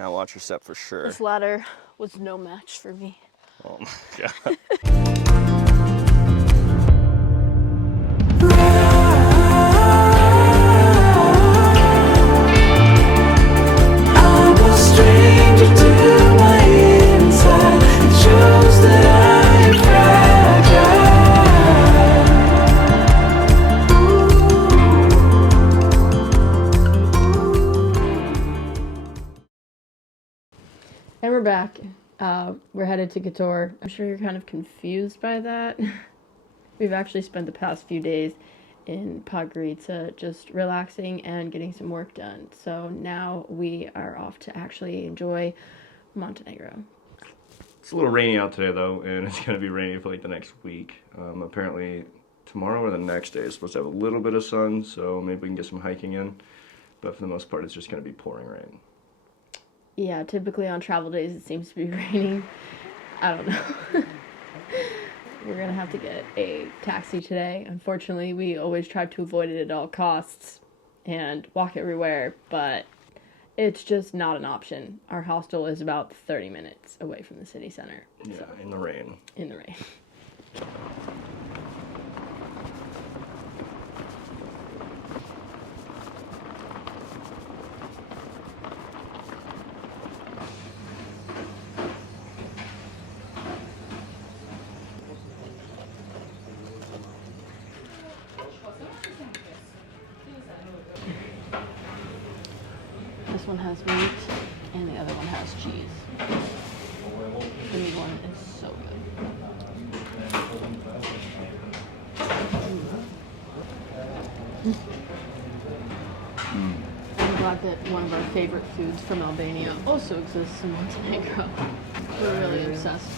Now watch your step for sure. This ladder was no match for me. Oh my God. And we're back. We're headed to Kotor. I'm sure you're kind of confused by that. We've actually spent the past few days in Podgorica just relaxing and getting some work done. So now we are off to actually enjoy Montenegro. It's a little rainy out today though, and it's going to be rainy for like the next week. Apparently tomorrow or the next day is supposed to have a little bit of sun, so maybe we can get some hiking in. But for the most part, it's just going to be pouring rain. Yeah, typically on travel days it seems to be raining. I don't know. We're gonna have to get a taxi today. Unfortunately, we always try to avoid it at all costs and walk everywhere, but it's just not an option. Our hostel is about 30 minutes away from the city center. Yeah, so, in the rain. In the rain. This one has meat, and the other one has cheese. The meat one is so good. I'm glad that one of our favorite foods from Albania also exists in Montenegro. We're really obsessed.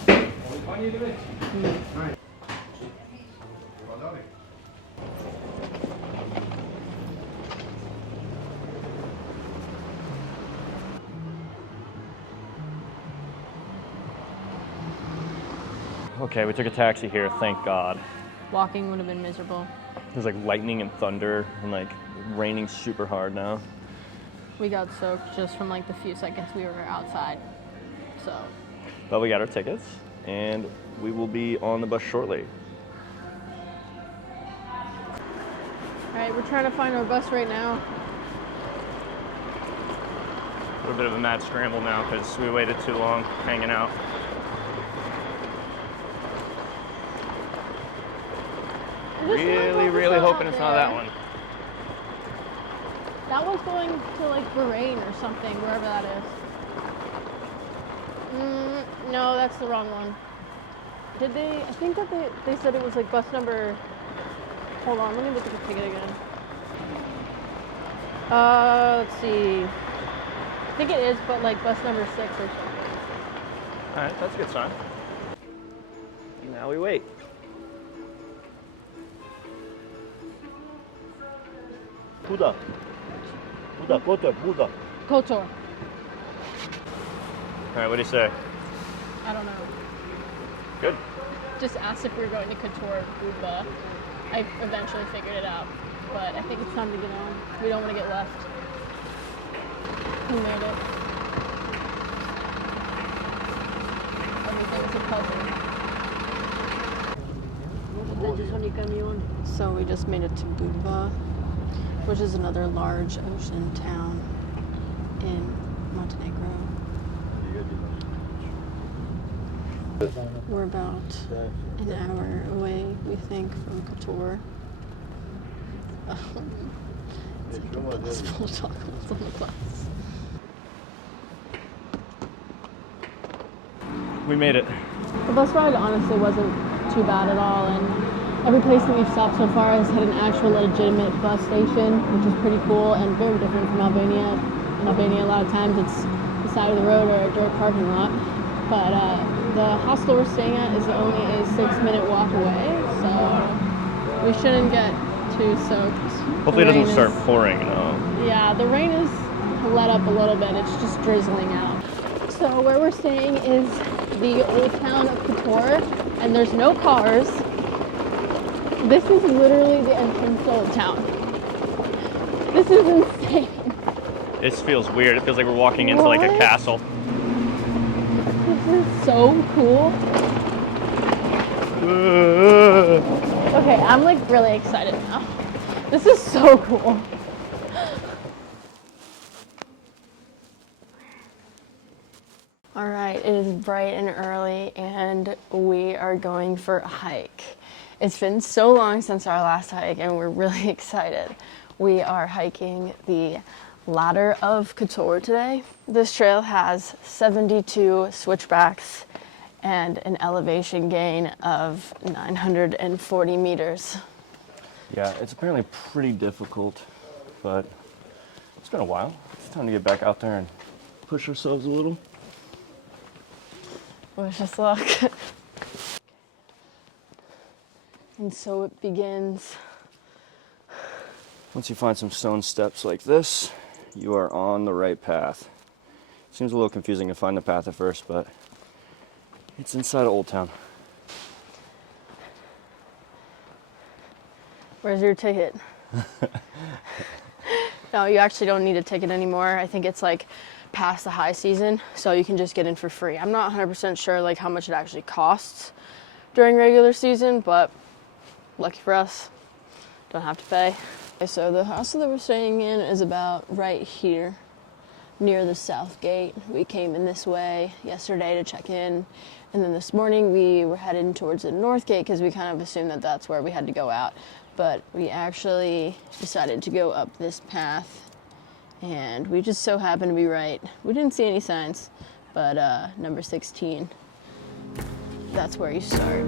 Okay, we took a taxi here, thank God. Walking would have been miserable. There's like lightning and thunder and like raining super hard now. We got soaked just from like the few seconds we were outside, so. But we got our tickets and we will be on the bus shortly. All right, we're trying to find our bus right now. A little bit of a mad scramble now because we waited too long hanging out. Really hoping it's not that one. That one's going to like Bahrain or something, wherever that is. No, that's the wrong one. Did they? I think that they said it was like bus number. Hold on, let me look at the ticket again. Let's see. I think it is, but like bus number 6 or something. All right, that's a good sign. Now we wait. Buda, Kotor, Buda. Kotor. All right, what do you say? I don't know. Good. Just asked if we were going to Kotor Buda. I eventually figured it out, but I think it's time to get on. We don't want to get left. We made it. Everything's a puzzle. So we just made it to Budva, which is another large ocean town in Montenegro. We're about an hour away, we think, from Kotor. It's like a bus full of chocolates on the bus. We made it. The bus ride honestly wasn't too bad at all, and every place that we've stopped so far has had an actual legitimate bus station, which is pretty cool and very different from Albania. In Albania, a lot of times it's the side of the road or a dirt parking lot. But the hostel we're staying at is only a 6-minute walk away, so we shouldn't get too soaked. Hopefully it doesn't start pouring, Yeah, the rain is let up a little bit. It's just drizzling out. So where we're staying is the old town of Kotor, and there's no cars. This is literally the entrance to Old Town. This is insane. This feels weird. It feels like we're walking into like a What? castle. This is so cool. Okay, I'm like really excited now. This is so cool. All right, it is bright and early and we are going for a hike. It's been so long since our last hike and we're really excited. We are hiking the Ladder of Kotor today. This trail has 72 switchbacks and an elevation gain of 940 meters. Yeah, it's apparently pretty difficult, but it's been a while. It's time to get back out there and push ourselves a little. Wish us luck. And so it begins. Once you find some stone steps like this, you are on the right path. Seems a little confusing to find the path at first, but it's inside of Old Town. Where's your ticket? No, you actually don't need a ticket anymore. I think it's like past the high season, so you can just get in for free. I'm not 100% sure like how much it actually costs during regular season, but lucky for us, don't have to pay. Okay, so the hostel that we're staying in is about right here near the south gate. We came in this way yesterday to check in, and then this morning we were headed towards the north gate because we kind of assumed that that's where we had to go out, but we actually decided to go up this path and we just so happened to be right. We didn't see any signs, but number 16, that's where you start.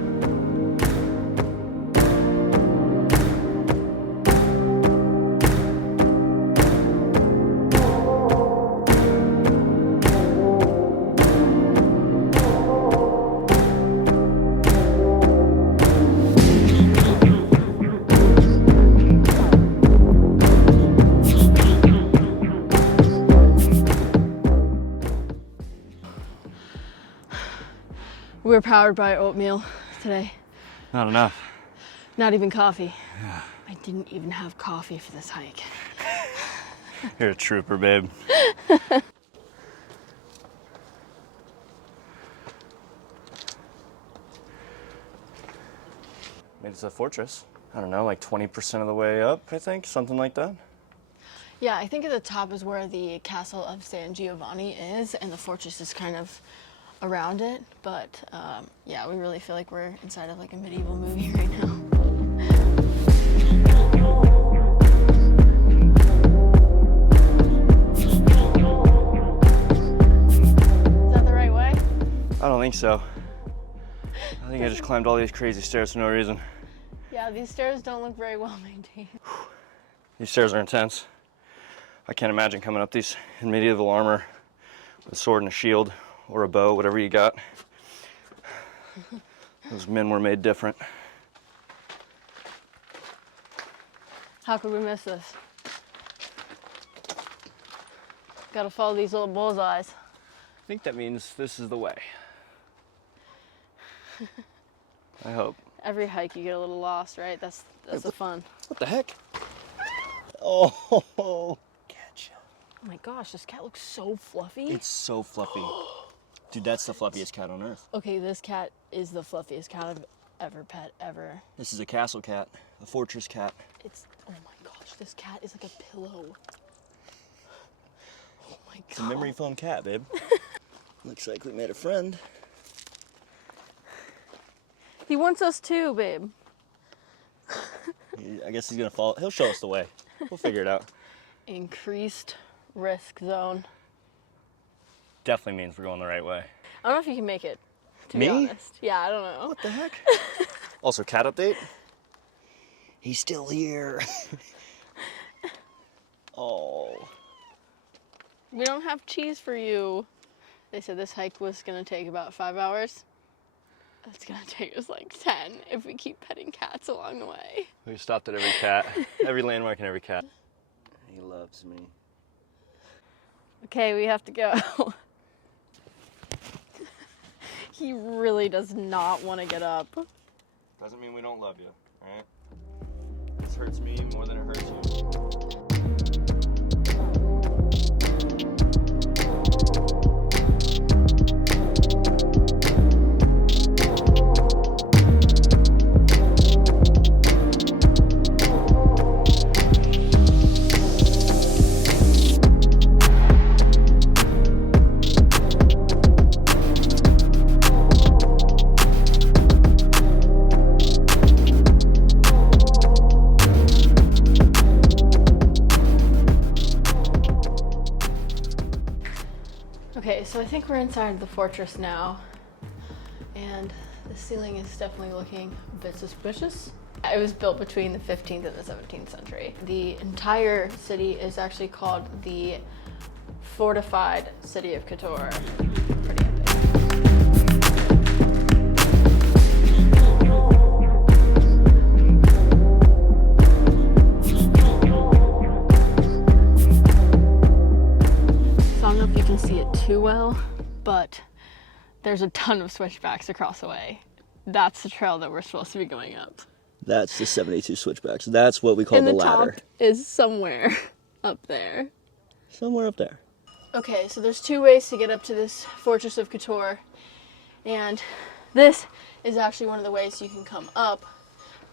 We're powered by oatmeal today. Not enough. Not even coffee. Yeah. I didn't even have coffee for this hike. You're a trooper, babe. Made it to the fortress. I don't know, like 20% of the way up, I think, something like that. Yeah, I think at the top is where the castle of San Giovanni is, and the fortress is kind of around it. But yeah, we really feel like we're inside of like a medieval movie right now. Is that the right way? I don't think so. I think I just climbed all these crazy stairs for no reason. Yeah, these stairs don't look very well maintained. These stairs are intense. I can't imagine coming up these in medieval armor with a sword and a shield or a bow, whatever you got. Those men were made different. How could we miss this? Gotta follow these little bullseyes. I think that means this is the way. I hope. Every hike you get a little lost, right? That's the fun. What the heck? Oh, gotcha. Oh my gosh, this cat looks so fluffy. It's so fluffy. Dude, that's the fluffiest cat on earth. Okay, this cat is the fluffiest cat I've ever pet, ever. This is a castle cat, a fortress cat. It's, oh my gosh, this cat is like a pillow. Oh my god. It's a memory foam cat, babe. Looks like we made a friend. He wants us too, babe. I guess he's gonna follow. He'll show us the way. We'll figure it out. Increased risk zone. Definitely means we're going the right way. I don't know if you can make it, to Me? be honest. Yeah, I don't know. What the heck? Also, cat update. He's still here. Oh. We don't have cheese for you. They said this hike was gonna take about 5 hours. It's gonna take us like 10 if we keep petting cats along the way. We stopped at every cat, every landmark and every cat. He loves me. Okay, we have to go. He really does not want to get up. Doesn't mean we don't love you, alright? This hurts me more than it hurts you. so I think we're inside the fortress now, and the ceiling is definitely looking a bit suspicious. It was built between the 15th and the 17th century. The entire city is actually called the fortified city of Kotor. Pretty epic. So I don't know if you can see it too well, but there's a ton of switchbacks across the way. That's the trail that we're supposed to be going up. That's the 72 switchbacks. That's what we call And the the ladder. top is somewhere up there. Somewhere up there. Okay, so there's two ways to get up to this Fortress of Kotor, and this is actually one of the ways you can come up,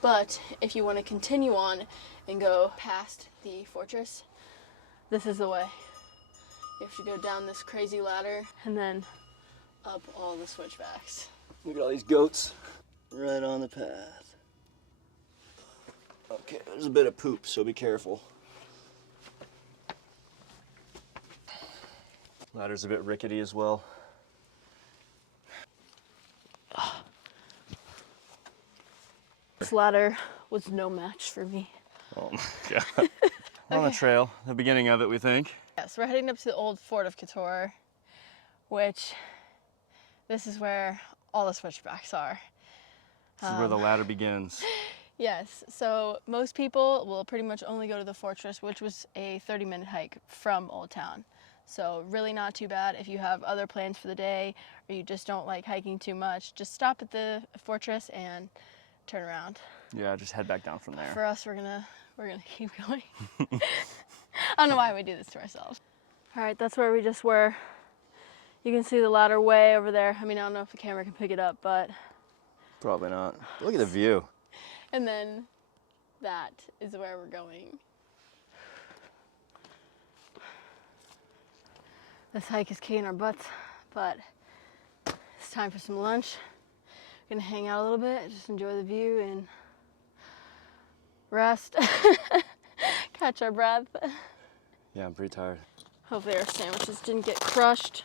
but if you want to continue on and go past the fortress, this is the way. You have to go down this crazy ladder and then up all the switchbacks. Look at all these goats right on the path. Okay, there's a bit of poop, so be careful. Ladder's a bit rickety as well. This ladder was no match for me. Oh my god. We're on the trail, the beginning of it, we think. Yes, we're heading up to the old fort of Kotor, which this is where all the switchbacks are. This is where the ladder begins. Yes, so most people will pretty much only go to the fortress, which was a 30-minute hike from Old Town. So really not too bad if you have other plans for the day or you just don't like hiking too much. Just stop at the fortress and turn around. Yeah, just head back down from there. For us, we're gonna keep going. I don't know why we do this to ourselves. All right, that's where we just were. You can see the ladder way over there. I mean, I don't know if the camera can pick it up, but... Probably not. Look at the view. And then that is where we're going. This hike is kicking our butts, but it's time for some lunch. We're gonna hang out a little bit, just enjoy the view and rest, catch our breath. Yeah, I'm pretty tired. Hopefully our sandwiches didn't get crushed.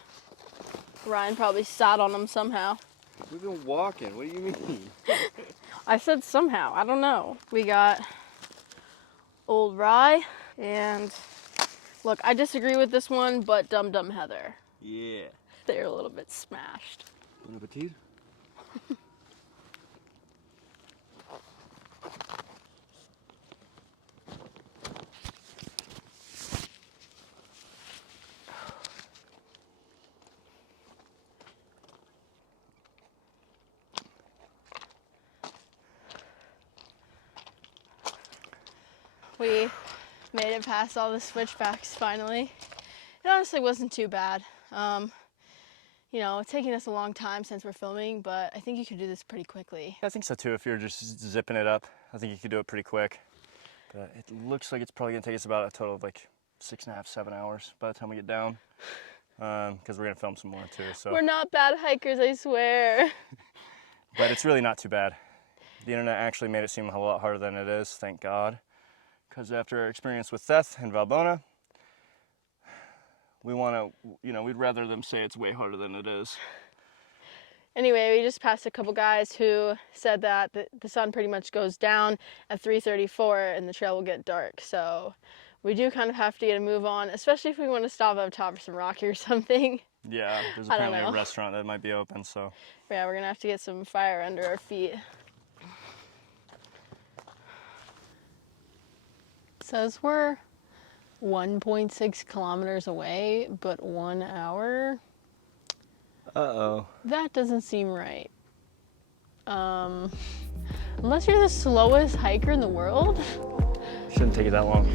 Ryan probably sat on them somehow. We've been walking, what do you mean? I said somehow, I don't know. We got old rye, and look, I disagree with this one, but Dum Dum Heather. Yeah. They're a little bit smashed. Bon appetit. We made it past all the switchbacks finally. It honestly wasn't too bad. You know, it's taking us a long time since we're filming, but I think you could do this pretty quickly. I think so too, if you're just zipping it up. I think you could do it pretty quick. But it looks like it's probably gonna take us about a total of like 6.5, 7 hours by the time we get down. Because we're gonna film some more too, so. We're not bad hikers, I swear. But it's really not too bad. The internet actually made it seem a whole lot harder than it is, thank God. Because after our experience with Theth and Valbona, we want to, you know, we'd rather them say it's way harder than it is. Anyway, we just passed a couple guys who said that the sun pretty much goes down at 3:34 and the trail will get dark. So we do kind of have to get a move on, especially if we want to stop up top for some Rocky or something. Yeah, there's I don't apparently a know. restaurant that might be open, so. Yeah, we're gonna have to get some fire under our feet. Says we're 1.6 kilometers away, but 1 hour. Uh-oh. That doesn't seem right. Unless you're the slowest hiker in the world. Shouldn't take you that long.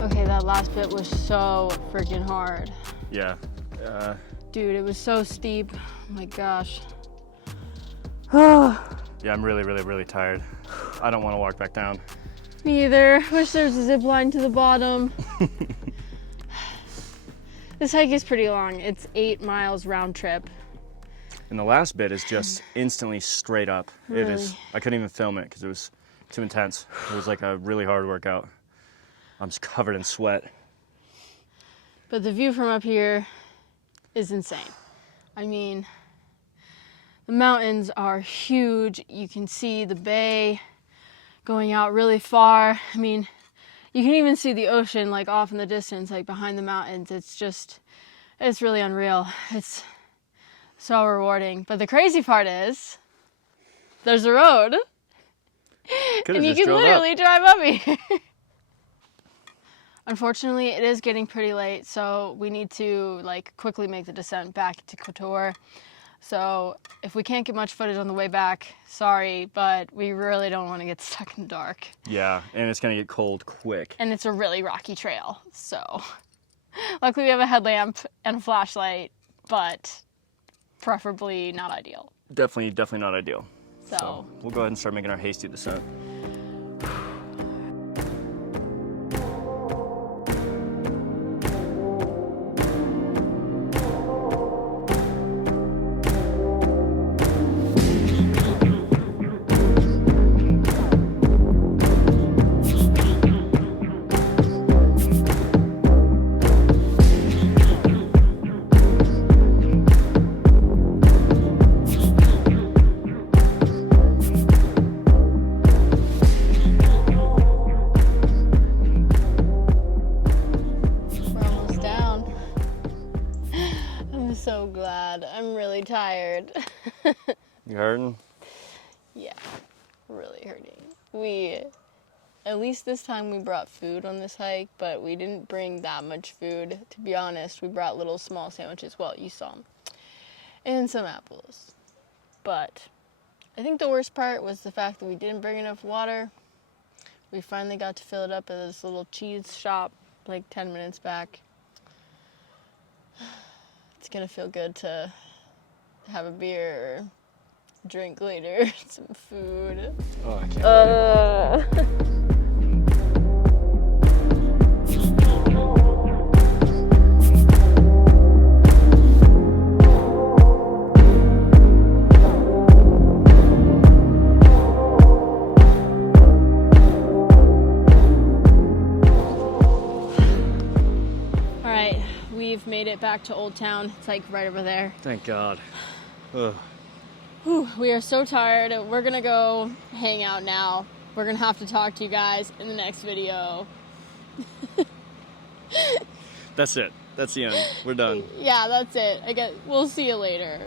Okay, that last bit was so freaking hard. Yeah. Dude, it was so steep. Oh my gosh. Yeah, I'm really, really, really tired. I don't want to walk back down. Me either. Wish there was a zip line to the bottom. This hike is pretty long. It's 8 miles round trip. And the last bit is just instantly straight up. It is. I couldn't even film it because it was too intense. It was like a really hard workout. I'm just covered in sweat. But the view from up here is insane. I mean, the mountains are huge. You can see the bay going out really far. I mean, you can even see the ocean like off in the distance, like behind the mountains. It's really unreal. It's so rewarding. But the crazy part is, there's a road. And you can literally drive up here. Unfortunately, it is getting pretty late, so we need to like quickly make the descent back to Kotor. So if we can't get much footage on the way back, sorry, but we really don't want to get stuck in the dark. Yeah, and it's gonna get cold quick. And it's a really rocky trail, so luckily we have a headlamp and a flashlight, but preferably not ideal. Definitely not ideal. So we'll go ahead and start making our hasty descent. so glad. I'm really tired. You hurting? Yeah, really hurting. At least this time we brought food on this hike, but we didn't bring that much food. To be honest, we brought little small sandwiches. Well, you saw them. And some apples. But I think the worst part was the fact that we didn't bring enough water. We finally got to fill it up at this little cheese shop like 10 minutes back. It's gonna feel good to have a beer or drink later, some food. Oh, I can't wait. We've made it back to Old Town. It's like right over there. Thank God. Ugh. Whew, we are so tired. We're gonna go hang out now. We're gonna have to talk to you guys in the next video. That's it. That's the end. We're done. Yeah, that's it. We'll see you later.